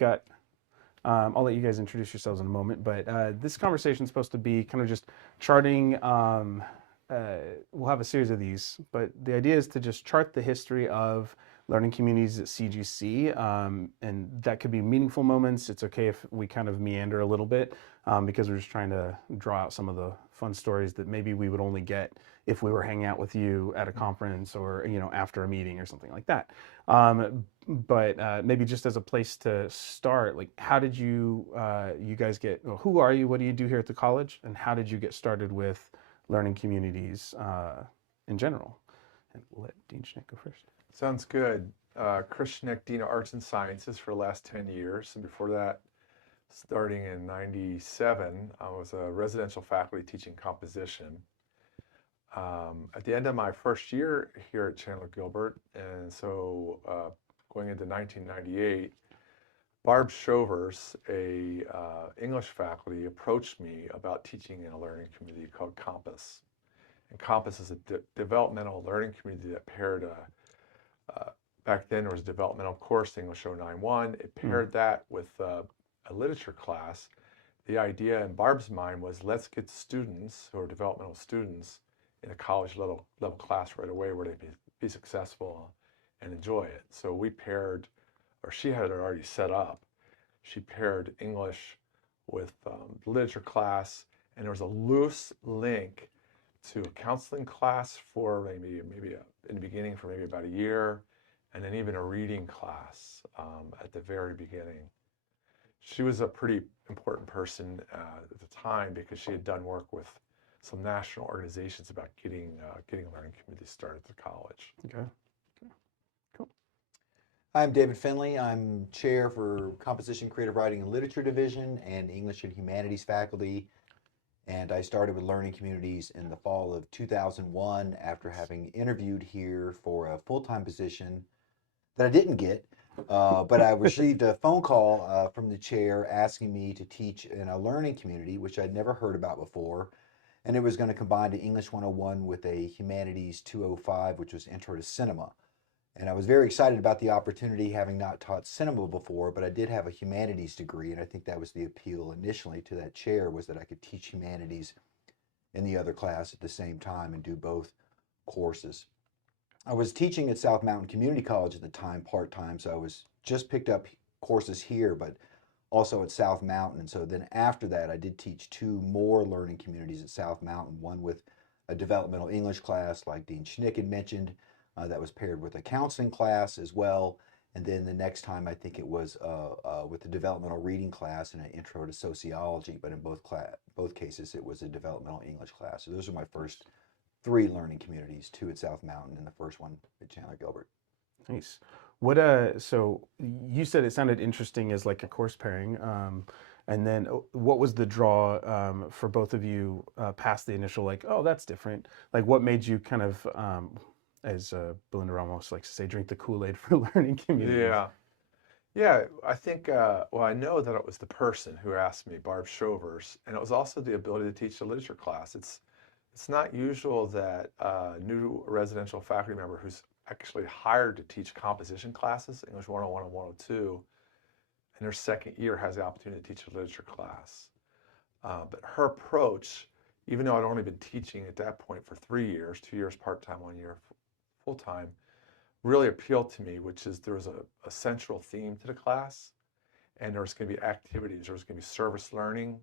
got, I'll let you guys introduce yourselves in a moment, but this conversation is supposed to be kind of just charting. We'll have a series of these, but the idea is to just chart the history of learning communities at CGC, and that could be meaningful moments. It's okay if we kind of meander a little bit, because we're just trying to draw out some of the fun stories that maybe we would only get if we were hanging out with you at a conference or after a meeting or something like that. But maybe just as a place to start, like how did you guys get? Well, who are you? What do you do here at the college? And how did you get started with learning communities in general? And we'll let Dean Schnick go first. Sounds good. Chris Schnick, Dean of Arts and Sciences for the last 10 years. And before that, starting in 97, I was a residential faculty teaching composition. At the end of my first year here at Chandler Gilbert, and so going into 1998, Barb Shovers, a English faculty, approached me about teaching in a learning community called Compass. And Compass is a developmental learning community that paired back then there was a developmental course, English 091. It paired that with a literature class. The idea in Barb's mind was let's get students who are developmental students in a college level class right away where they'd be successful and enjoy it. So we paired, or she had it already set up. She paired English with the literature class, and there was a loose link to a counseling class for maybe in the beginning for maybe about a year, and then even a reading class at the very beginning. She was a pretty important person at the time because she had done work with some national organizations about getting learning communities started at the college. Okay. Cool. I'm David Finley. I'm chair for Composition, Creative Writing, and Literature Division and English and Humanities faculty. And I started with learning communities in the fall of 2001 after having interviewed here for a full-time position that I didn't get. But I received a phone call from the chair asking me to teach in a learning community, which I'd never heard about before. And it was going to combine the English 101 with a Humanities 205, which was Intro to Cinema. And I was very excited about the opportunity, having not taught cinema before, but I did have a humanities degree, and I think that was the appeal initially to that chair, was that I could teach humanities in the other class at the same time and do both courses. I was teaching at South Mountain Community College at the time, part-time, so I was just picked up courses here, but also at South Mountain. And so then after that, I did teach 2 more learning communities at South Mountain, one with a developmental English class, like Dean Schnick had mentioned, that was paired with a counseling class as well. And then the next time, I think it was with a developmental reading class and an intro to sociology, but in both cases, it was a developmental English class. So those are my first 3 learning communities, 2 at South Mountain and the first one at Chandler Gilbert. Nice. What so you said it sounded interesting as like a course pairing, and then what was the draw for both of you past the initial like, oh, that's different? Like what made you kind of, as Belinda Ramos likes to say, drink the Kool-Aid for learning communities? Yeah, I think, well, I know that it was the person who asked me, Barb Shovers, and it was also the ability to teach a literature class. It's not usual that a new residential faculty member who's actually hired to teach composition classes, English 101 and 102, in their second year has the opportunity to teach a literature class. But her approach, even though I'd only been teaching at that point for 3 years, 2 years part-time, 1 year full-time, really appealed to me, which is there was a central theme to the class, and there was going to be activities. There was going to be service learning.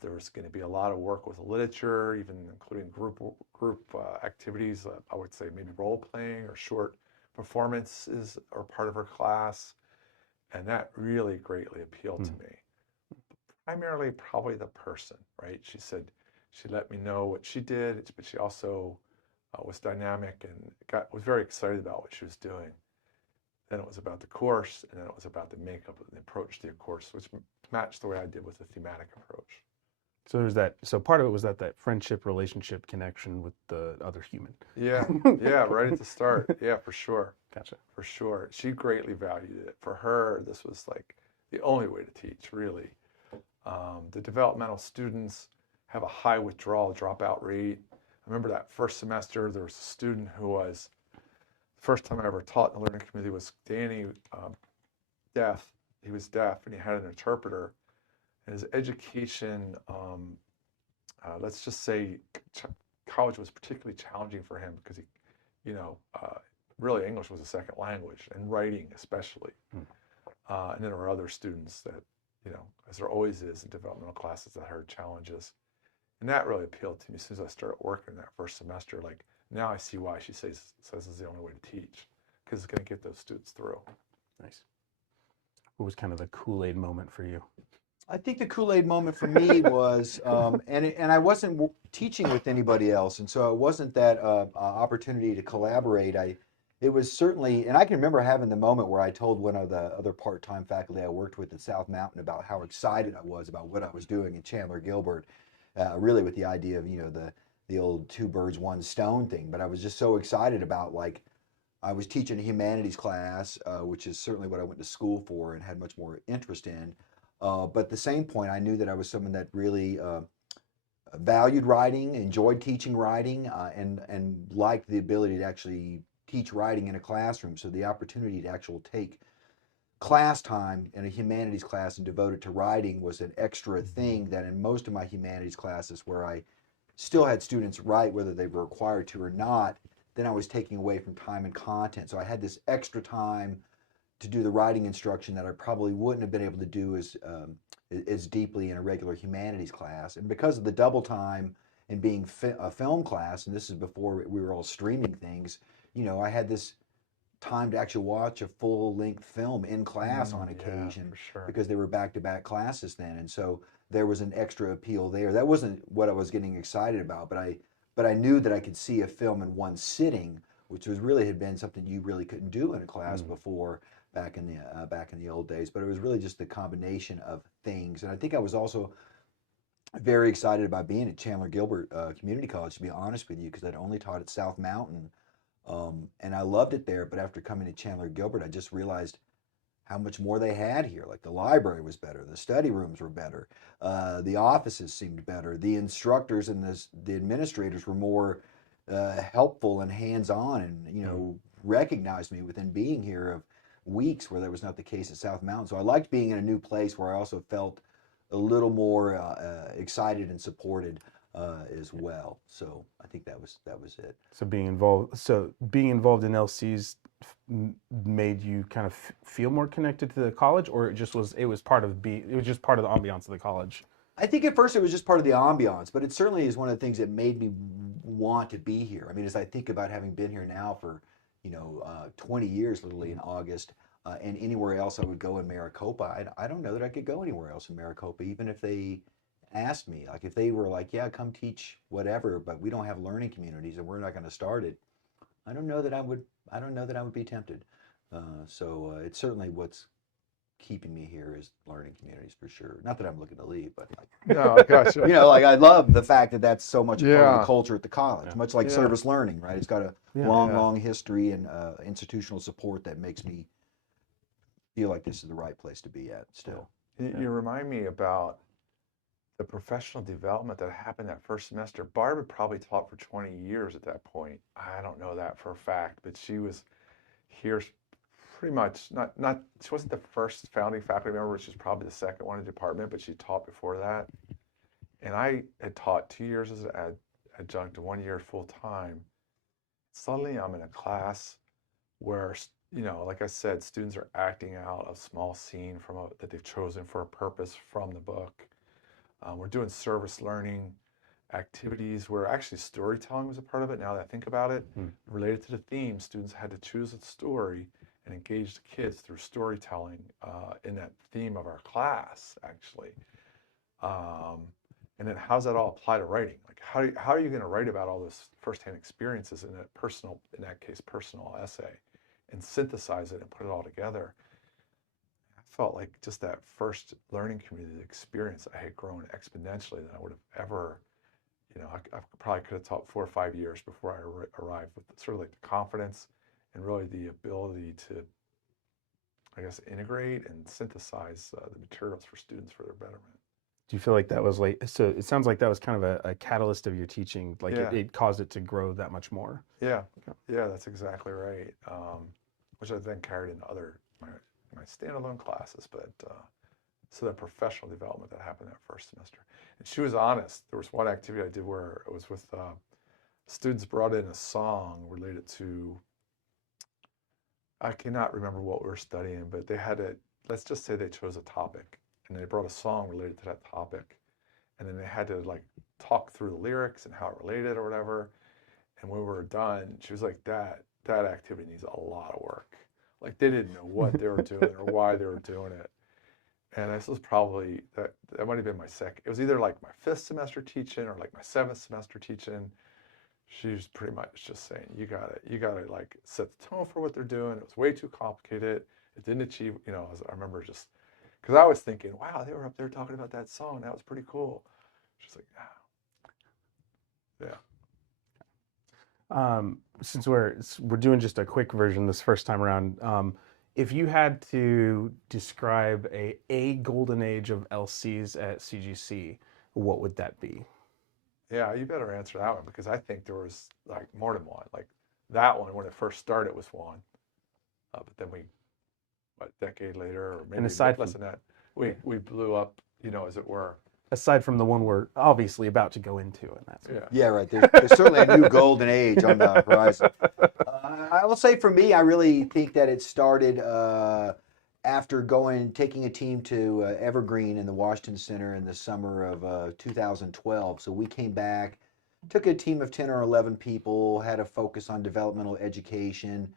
There was going to be a lot of work with literature, even including group activities. I would say maybe role playing or short performances are part of her class, and that really greatly appealed to me. Primarily, probably the person, right? She said she let me know what she did, but she also was dynamic and was very excited about what she was doing. Then it was about the course, and then it was about the makeup and the approach to the course, which matched the way I did with the thematic approach. So there's that. So part of it was that friendship, relationship, connection with the other human. Yeah, right at the start. Yeah, for sure. Gotcha. For sure. She greatly valued it. For her, this was like the only way to teach, really. The developmental students have a high withdrawal dropout rate. I remember that first semester, there was a student who was, the first time I ever taught in the learning community was Danny, deaf, he was deaf and he had an interpreter, and his education, let's just say, college was particularly challenging for him because he, you know, really English was a second language, and writing especially. And then there were other students that, you know, as there always is in developmental classes, that had challenges. And that really appealed to me as soon as I started working that first semester. Like, now I see why she says it's the only way to teach, because it's going to get those students through. Nice. What was kind of the Kool-Aid moment for you? I think the Kool-Aid moment for me was, and I wasn't teaching with anybody else, and so it wasn't that opportunity to collaborate. It was certainly, and I can remember having the moment where I told one of the other part-time faculty I worked with at South Mountain about how excited I was about what I was doing in Chandler Gilbert, really with the idea of, you know, the old two birds, one stone thing. But I was just so excited about, like, I was teaching a humanities class, which is certainly what I went to school for and had much more interest in. But at the same point, I knew that I was someone that really valued writing, enjoyed teaching writing, and liked the ability to actually teach writing in a classroom. So the opportunity to actually take class time in a humanities class and devote it to writing was an extra thing that in most of my humanities classes, where I still had students write whether they were required to or not, then I was taking away from time and content. So I had this extra time to do the writing instruction that I probably wouldn't have been able to do as deeply in a regular humanities class. And because of the double time and being a film class, and this is before we were all streaming things, you know, I had this time to actually watch a full-length film in class on occasion, for sure. because they were back-to-back classes then. And so there was an extra appeal there. That wasn't what I was getting excited about, but I knew that I could see a film in one sitting, which was really had been something you really couldn't do in a class before back in the old days. But it was really just the combination of things. And I think I was also very excited about being at Chandler Gilbert Community College, to be honest with you, because I'd only taught at South Mountain. And I loved it there, but after coming to Chandler Gilbert, I just realized how much more they had here. Like, the library was better, the study rooms were better, the offices seemed better, the instructors and the administrators were more helpful and hands-on, and, you know, recognized me within being here of weeks, where that was not the case at South Mountain. So I liked being in a new place where I also felt a little more excited and supported as well. So I think that was it. So being involved in LCs made you kind of feel more connected to the college, or it was just part of the ambiance of the college? I think at first it was just part of the ambiance, but it certainly is one of the things that made me want to be here. I mean, as I think about having been here now for, 20 years, literally in August, and anywhere else I would go in Maricopa, I don't know that I could go anywhere else in Maricopa, even if they asked me. Like, if they were like, yeah, come teach whatever, but we don't have learning communities and we're not going to start it, I don't know that I would be tempted. So it's certainly what's keeping me here is learning communities, for sure. Not that I'm looking to leave, but No, I gotcha. like, I love the fact that that's so much a part of Yeah. the culture at the college, much like service learning, right? It's got a long history and institutional support that makes me feel like this is the right place to be at still. You remind me about the professional development that happened that first semester. Barb had probably taught for 20 years at that point. I don't know that for a fact, but she was here pretty much, she wasn't the first founding faculty member, she was probably the second one in the department, but she taught before that. And I had taught 2 years as an adjunct and 1 year full time. Suddenly I'm in a class where, like I said, students are acting out a small scene that they've chosen for a purpose from the book. We're doing service learning activities where actually storytelling was a part of it. Now that I think about it, related to the theme, students had to choose a story and engage the kids through storytelling in that theme of our class, actually. And then how's that all apply to writing? Like, how are you going to write about all those firsthand experiences in that case, personal essay, and synthesize it and put it all together? I felt like just that first learning community experience, I had grown exponentially than I would have ever, I probably could have taught 4 or 5 years before I arrived with sort of like the confidence and really the ability to, I guess, integrate and synthesize the materials for students for their betterment. Do you feel like that was so it sounds like that was kind of a catalyst of your teaching, like it caused it to grow that much more? Yeah, that's exactly right. Which I then carried into other my standalone classes, but so that professional development that happened that first semester. And she was honest. There was one activity I did where it was with students brought in a song related to, I cannot remember what we were studying, but they had to, let's just say they chose a topic and they brought a song related to that topic. And then they had to like talk through the lyrics and how it related or whatever. And when we were done, she was like, that activity needs a lot of work. Like they didn't know what they were doing or why they were doing it. And this was probably, that might have been my second, it was either like my 5th semester teaching or like my 7th semester teaching. She was pretty much just saying, you gotta like set the tone for what they're doing. It was way too complicated. It didn't achieve, I remember just, because I was thinking, wow, they were up there talking about that song. That was pretty cool. She's like, yeah. Since we're doing just a quick version this first time around, if you had to describe a golden age of LCs at CGC, what would that be? Yeah, you better answer that one because I think there was like more than one. Like that one, when it first started, was one. But then a decade later, or maybe less than that, we blew up, as it were. Aside from the one we're obviously about to go into, and that's yeah, right. There's certainly a new golden age on the horizon. I will say for me, I really think that it started after taking a team to Evergreen in the Washington Center in the summer of 2012. So we came back, took a team of 10 or 11 people, had a focus on developmental education,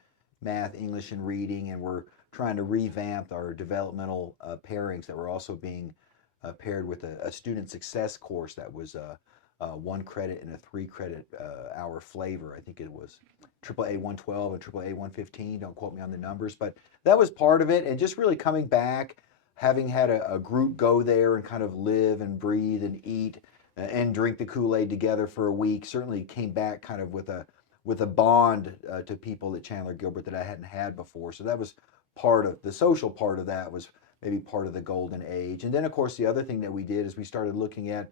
math, English, and reading, and we're trying to revamp our developmental pairings that were also being paired with a student success course that was 1 credit and a 3 credit hour flavor. I think it was AAA 112 and AAA 115. Don't quote me on the numbers, but that was part of it. And just really coming back, having had a group go there and kind of live and breathe and eat and drink the Kool-Aid together for a week, certainly came back kind of with a bond to people at Chandler Gilbert that I hadn't had before. So that was part of the social part of that, was maybe part of the golden age. And then, of course, the other thing that we did is we started looking at,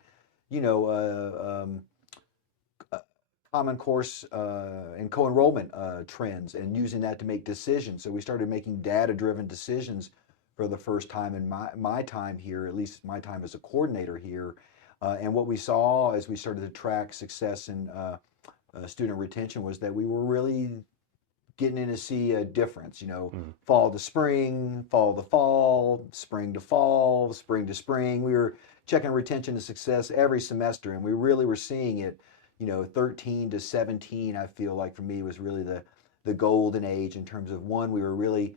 common course and co-enrollment trends and using that to make decisions. So we started making data-driven decisions for the first time in my time here, at least my time as a coordinator here. And what we saw as we started to track success in student retention was that we were really getting in to see a difference, fall to spring, fall to fall, spring to fall, spring to spring. We were checking retention to success every semester, and we really were seeing it, 13 to 17, I feel like for me was really the golden age in terms of, one, we were really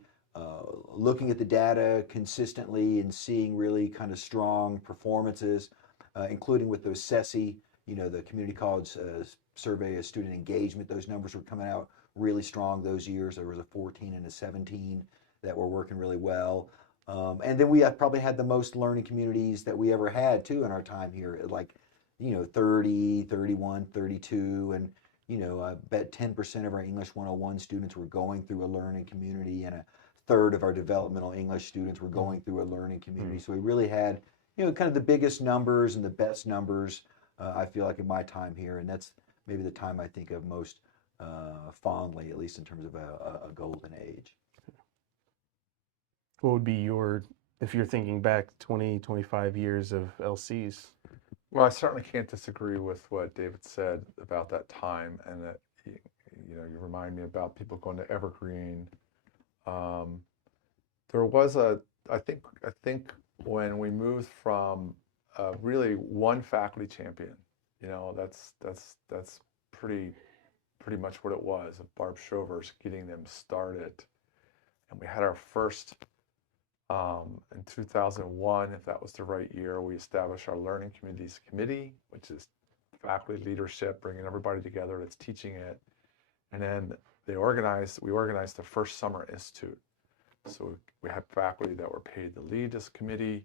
looking at the data consistently and seeing really kind of strong performances, including with those CESI, the Community College Survey of Student Engagement. Those numbers were coming out really strong those years. There was a 14 and a 17 that were working really well. And then we probably had the most learning communities that we ever had too in our time here, like, 30, 31, 32. And, I bet 10% of our English 101 students were going through a learning community, and a third of our developmental English students were going through a learning community. So we really had, kind of the biggest numbers and the best numbers, I feel like, in my time here. And that's maybe the time I think of most fondly, at least in terms of a golden age. What would be if you're thinking back 20, 25 years of LCs? Well, I certainly can't disagree with what David said about that time, and that you remind me about people going to Evergreen. There was I think when we moved from really one faculty champion, that's pretty much what it was, of Barb Shovers getting them started, and we had our first. In 2001, if that was the right year, we established our Learning Communities Committee, which is faculty leadership, bringing everybody together that's teaching it. And then we organized the first summer institute. So we had faculty that were paid to lead this committee.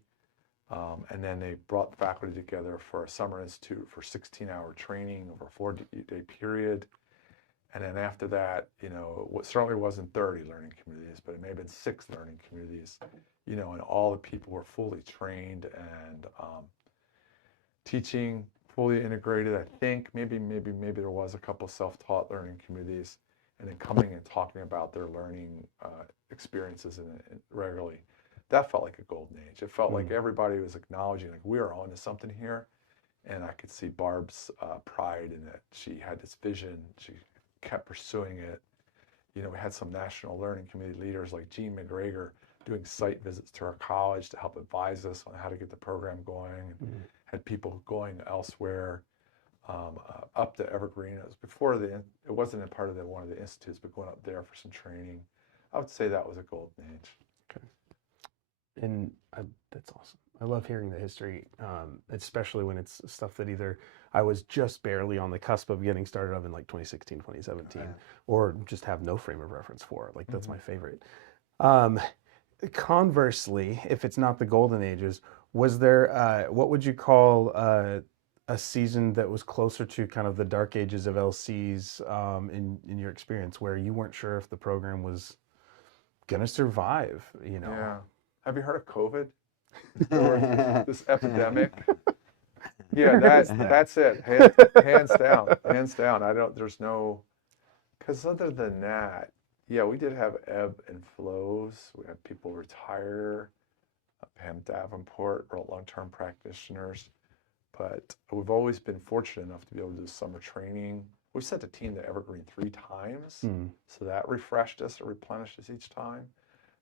And then they brought faculty together for a summer institute for 16-hour training over a 4-day period. And then after that, it certainly wasn't 30 learning communities, but it may have been 6 learning communities, and all the people were fully trained and teaching, fully integrated. I think maybe there was a couple self-taught learning communities. and then coming and talking about their learning experiences regularly. That felt like a golden age. It felt like everybody was acknowledging, like, we are onto something here. And I could see Barb's pride in it. She had this vision. She kept pursuing it. You know, we had some national learning committee leaders like Gene McGregor doing site visits to our college to help advise us on how to get the program going. And had people going elsewhere, up to Evergreen. It was before it wasn't a part of one of the institutes, but going up there for some training. I would say that was a golden age. Okay. And that's awesome. I love hearing the history, especially when it's stuff that either I was just barely on the cusp of getting started of in like 2016, 2017, or just have no frame of reference for. Like, that's my favorite. Conversely, if it's not the golden ages, was there, what would you call a season that was closer to kind of the dark ages of LCs in your experience, where you weren't sure if the program was going to survive, you know? Yeah. Have you heard of COVID? This epidemic? Yeah, that's it. Hands down. Hands down. There's no, because other than that, yeah, we did have ebb and flows. We had people retire. Pam Davenport wrote long-term practitioners. But we've always been fortunate enough to be able to do summer training. We sent a team to Evergreen 3 times. So that refreshed us or replenished us each time.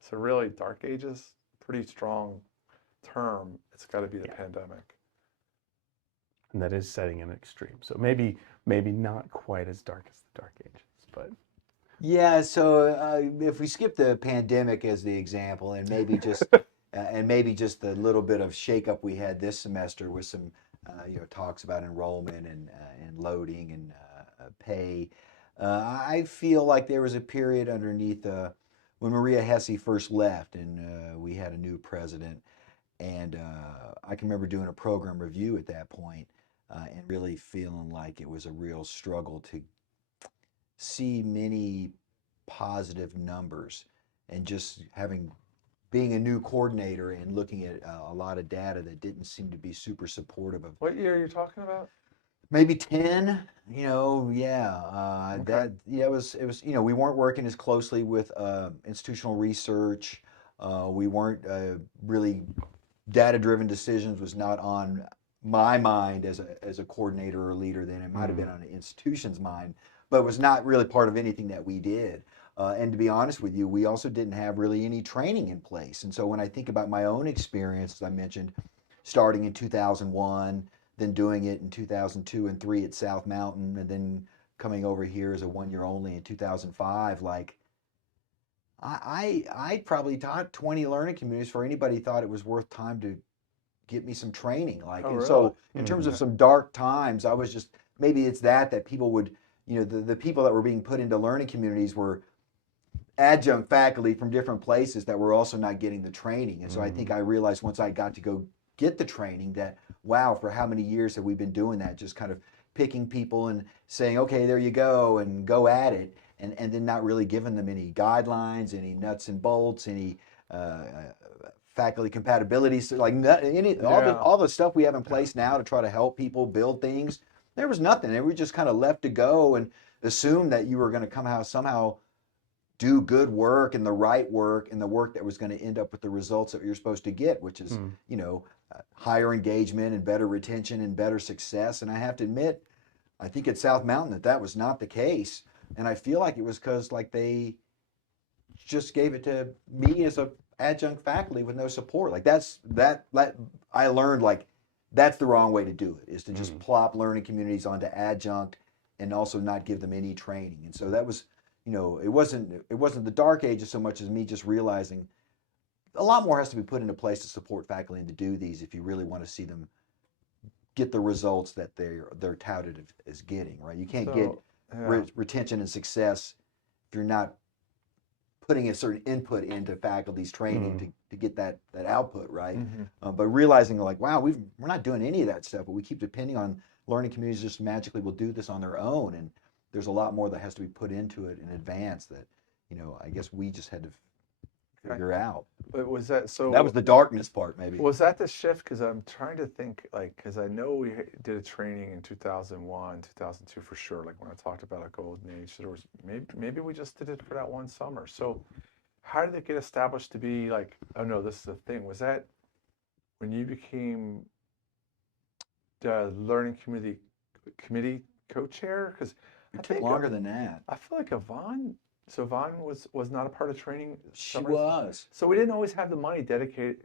So really, dark ages, pretty strong term. It's got to be the pandemic. And that is setting an extreme. So maybe not quite as dark as the dark ages, but. Yeah, so if we skip the pandemic as the example, and maybe just the little bit of shakeup we had this semester with some talks about enrollment and loading and pay, I feel like there was a period underneath when Maria Hesse first left, and we had a new president, and I can remember doing a program review at that point, and really feeling like it was a real struggle to see many positive numbers, and just being a new coordinator and looking at a lot of data that didn't seem to be super supportive of. What year are you talking about? Maybe 10, it was, we weren't working as closely with institutional research. We weren't really, data-driven decisions was not on my mind as a coordinator or leader then. It might have been on the institution's mind, but it was not really part of anything that we did. And to be honest with you, we also didn't have really any training in place. And so when I think about my own experience, as I mentioned, starting in 2001, then doing it in 2002 and 3 at South Mountain, and then coming over here as a 1 year only in 2005, like I probably taught 20 learning communities for anybody who thought it was worth time to get me some training. So in terms of some dark times, I was just, maybe it's that people would, the people that were being put into learning communities were adjunct faculty from different places that were also not getting the training. And so I think I realized once I got to go get the training that, wow, for how many years have we been doing that? Just kind of picking people and saying, okay, there you go, and go at it. And then not really giving them any guidelines, any nuts and bolts, any faculty compatibilities, like all the stuff we have in place now to try to help people build things. There was nothing. And we just kind of left to go and assumed that you were going to come out somehow do good work and the right work and the work that was going to end up with the results that you're supposed to get, which is, higher engagement and better retention and better success. And I have to admit, I think at South Mountain that was not the case. And I feel like it was because they just gave it to me as a adjunct faculty with no support. Like that I learned, like, that's the wrong way to do it, is to just plop learning communities onto adjunct and also not give them any training. And so that was, it wasn't the dark ages so much as me just realizing a lot more has to be put into place to support faculty and to do these if you really want to see them get the results that they're touted as getting, right? You can't get retention and success if you're not putting a certain input into faculty's training to get that output, right? But realizing, like, wow, we're not doing any of that stuff, but we keep depending on learning communities just magically will do this on their own, and there's a lot more that has to be put into it in advance that, I guess we just had to figure out. But was that so? That was the darkness part, maybe. Was that the shift? Because I'm trying to think, like, because I know we did a training in 2001, 2002 for sure. Like when I talked about a golden age, there was maybe we just did it for that one summer. So how did it get established to be like, oh no, this is the thing? Was that when you became the learning committee co-chair? Because It took longer than that. I feel like Yvonne. So Yvonne was not a part of training. She summers? was. So we didn't always have the money dedicated.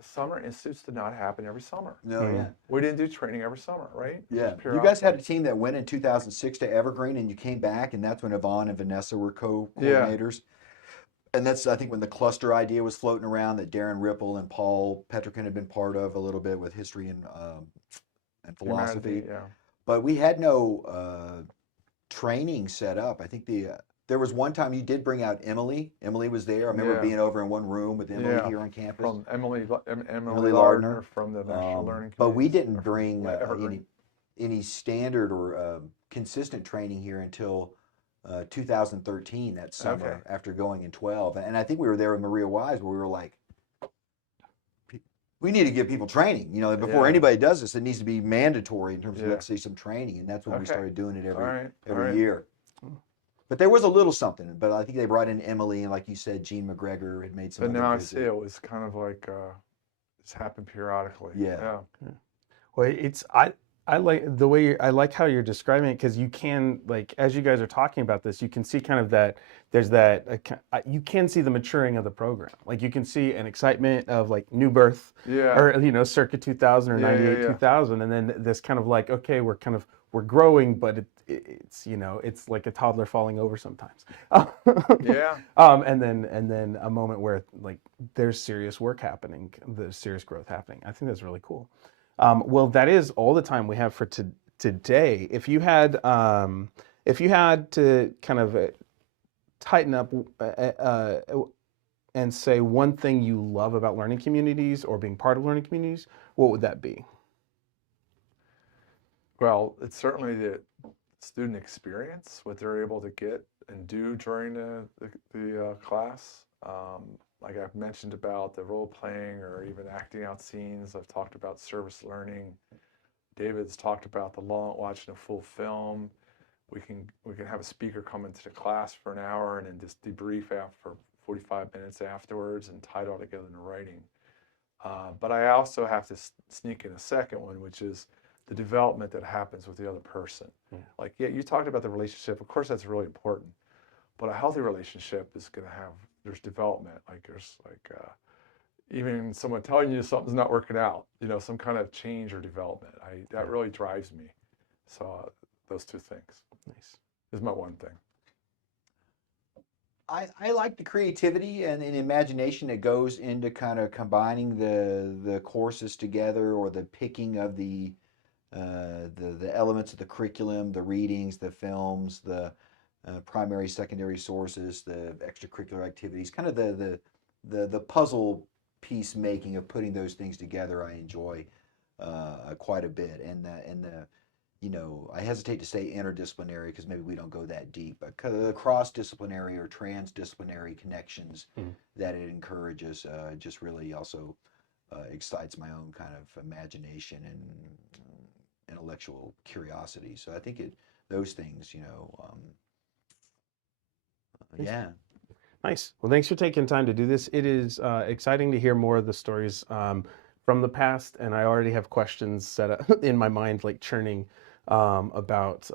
Summer institutes did not happen every summer. No, yeah. We didn't do training every summer, right? It Yeah. was pure You guys had a output. team that went in 2006 to Evergreen, and you came back, and that's when Yvonne and Vanessa were co-coordinators. And that's, I think, when the cluster idea was floating around that Darren Ripple and Paul Petrican had been part of a little bit with history and philosophy. Humanity, yeah. But we had no training set up. I think there was one time you did bring out Emily. Emily was there. I remember Yeah. being over in one room with Emily Yeah. here on campus. From Emily Lardner. Lardner from the National Learning But we Committees, didn't or bring Evergreen. any standard or consistent training here until 2013, that summer, Okay. after going in 12. And I think we were there with Maria Wise, where we were like, we need to give people training. You know, before Yeah. anybody does this, it needs to be mandatory in terms of, Yeah. let's see, some training. And that's when we Okay. started doing it All right. every year. But there was a little something. But I think they brought in Emily, and like you said, Gene McGregor had made some But other now I visits. see it was kind of like it's happened periodically. Yeah. Well, I like the way I like how you're describing it, because you can, like, as you guys are talking about this, you can see kind of that there's that you can see the maturing of the program. Like you can see an excitement of like new birth, Yeah. or circa 2000 or Yeah, 98 yeah. 2000, and then this kind of like, okay, we're growing, but it's like a toddler falling over sometimes. Yeah. And then a moment where like there's serious work happening, there's serious growth happening. I think that's really cool. Well, that is all the time we have for today. If you had to kind of tighten up and say one thing you love about learning communities or being part of learning communities, what would that be? Well, it's certainly the student experience, what they're able to get and do during the class. Like I've mentioned about the role playing or even acting out scenes. I've talked about service learning. David's talked about watching a full film. We can have a speaker come into the class for an hour and then just debrief for 45 minutes afterwards and tie it all together in writing. But I also have to sneak in a second one, which is the development that happens with the other person. Yeah. Like, yeah, you talked about the relationship. Of course, that's really important. But a healthy relationship is going to have, there's development. Like there's like even someone telling you something's not working out, some kind of change or development. That really drives me. So those two things. Nice. Is my one thing. I like the creativity and imagination that goes into kind of combining the courses together, or the picking of the elements of the curriculum, the readings, the films, the primary, secondary sources, the extracurricular activities, kind of the puzzle piece making of putting those things together. I enjoy quite a bit, and the I hesitate to say interdisciplinary because maybe we don't go that deep, but the cross-disciplinary or transdisciplinary connections that it encourages just really also excites my own kind of imagination and intellectual curiosity. So I think those things, yeah. Nice. Well, thanks for taking time to do this. It is exciting to hear more of the stories from the past, and I already have questions set up in my mind, like churning about